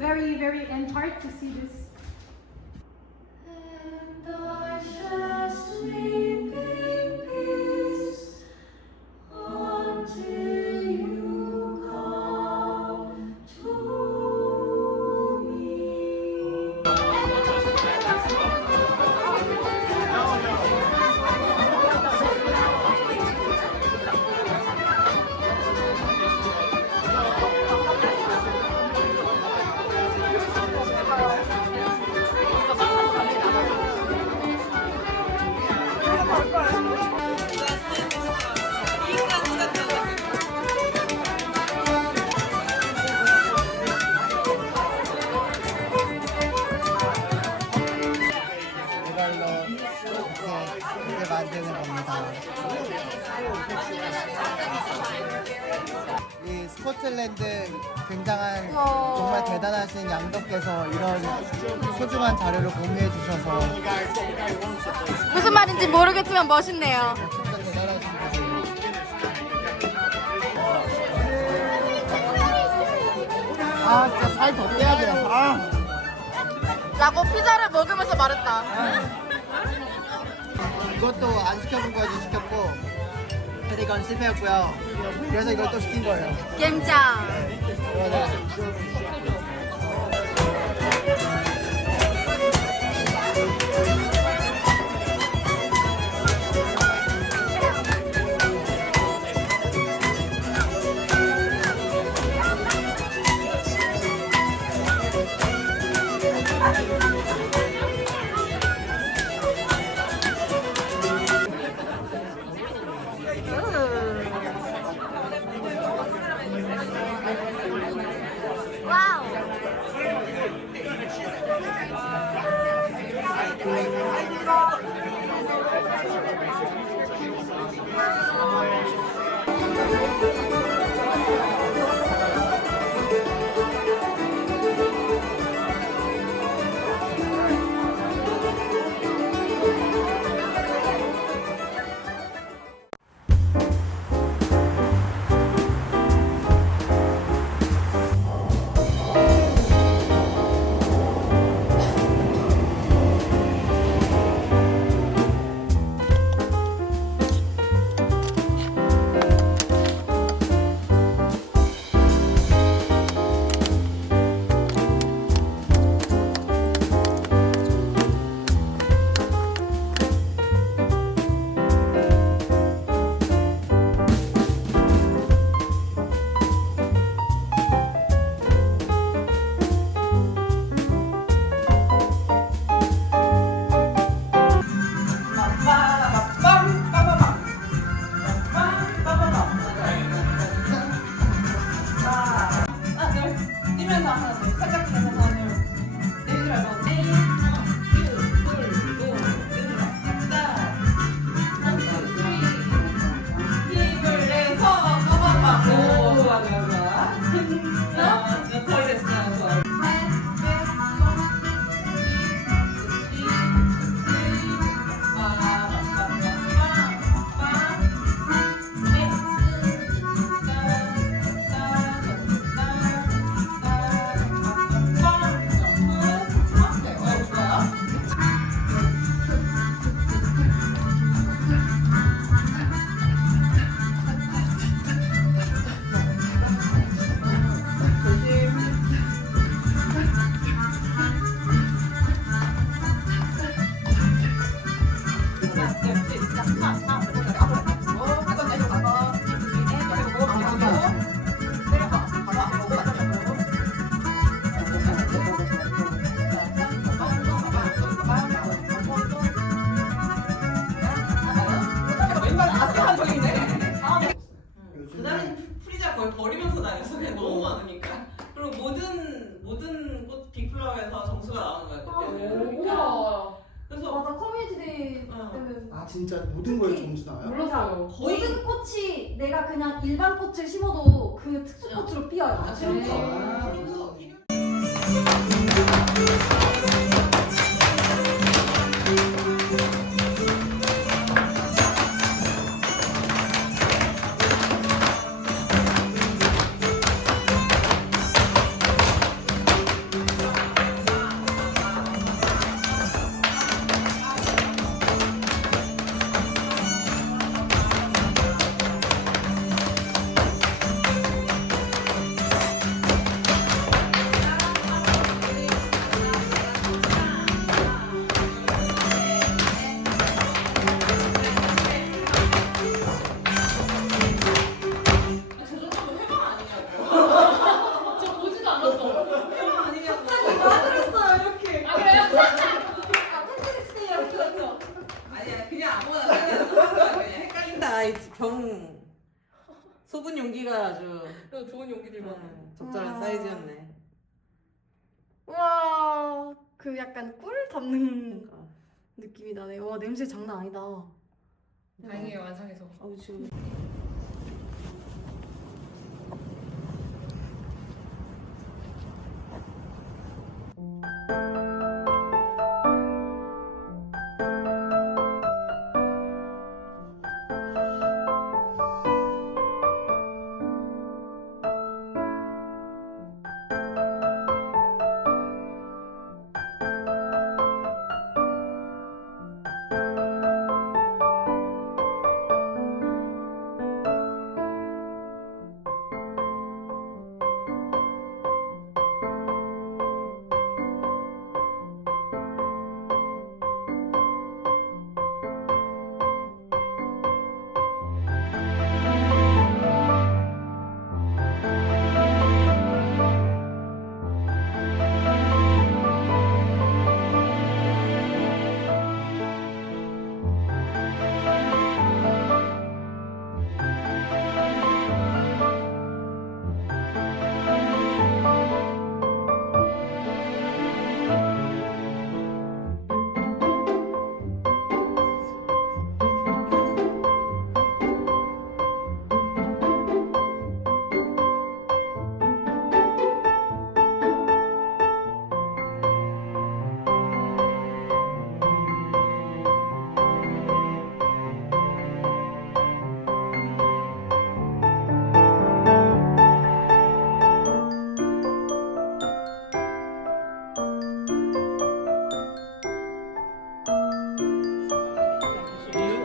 very, very end heart to see this. And I shall sleep in peace until you come to me. 이걸로 이렇게 만드는 겁니다. 이 스코틀랜드 굉장한 정말 대단하신 양덕께서 이런 소중한 자료를 공유해 주셔서 무슨 말인지 모르겠지만 멋있네요. 진짜 대단하신 분이에요. 아 진짜 살 더 빼야 돼요. 아. 라고 피자를 먹으면서 말했다. 이것도 안 시켜본 거지 시켰고 근데 이건 실패였고요. 그래서 이걸 또 시킨 거예요. 겜장. 이거는 와우. 그날은 프리자 거의 버리면서 다녔어. 그냥 너무 많으니까. 그리고 모든 꽃 빅플라워에서 점수가 나오는 거야 그때는. 우와. 그래서 맞아, 커뮤니티 데이 때는 아 진짜 모든 거에 점수 나와요? 몰라요. 거의 모든 꽃이 내가 그냥 일반 꽃을 심어도 그 특수 꽃으로 피어요. 아, 진짜. 아. 그리고 아니야 그냥 아무거나 생각나는 거 하는 거야. 그냥 헷갈린다. 이 병 소분 용기가 아주 좋은 용기들만. 적절한 와. 사이즈였네. 와, 그 약간 꿀 담는 그러니까. 느낌이 나네. 와, 냄새 장난 아니다. 다행이에요 완성해서. 아우 지금.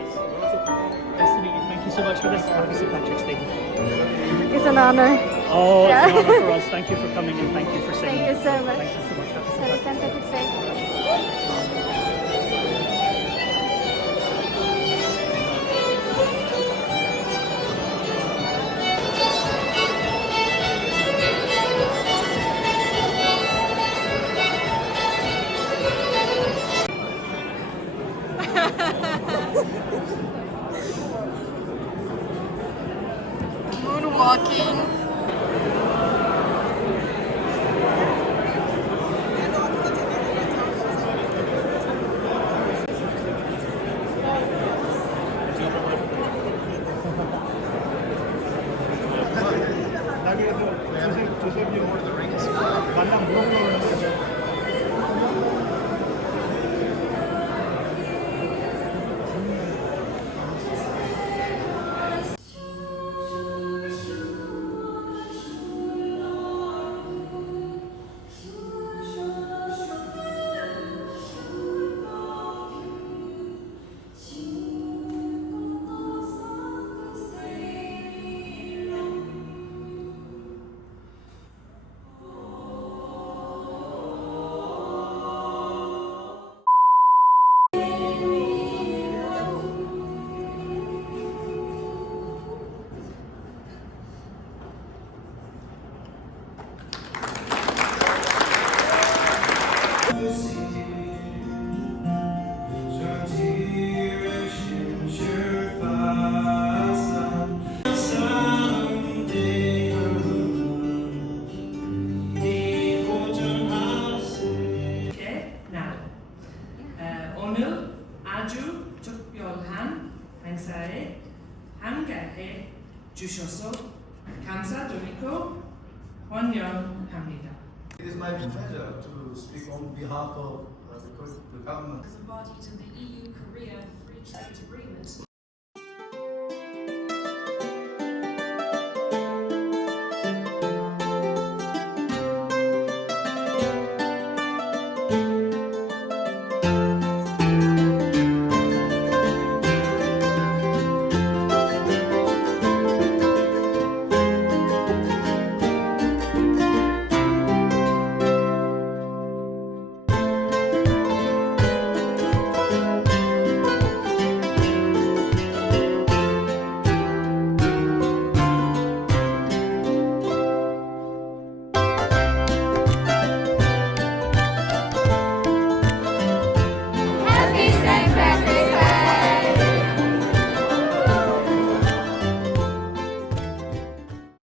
Nice to meet you. Thank you so much for this. Happy St. Patrick's Day. It's an honor. Oh, it's Yeah. an honor for us. Thank you for coming and thank you for singing. Thank you so much. Thank you so much. Happy St. Happy Patrick's St. Patrick's Day. Moonwalking. 나 그래서 조셉이 만남 물어보려고 했는데 오늘 아주 특별한 행사에 함께해 주셔서 감사드리고 환영합니다. It is my pleasure to speak on behalf of the government. As a body to the EU-Korea Free Trade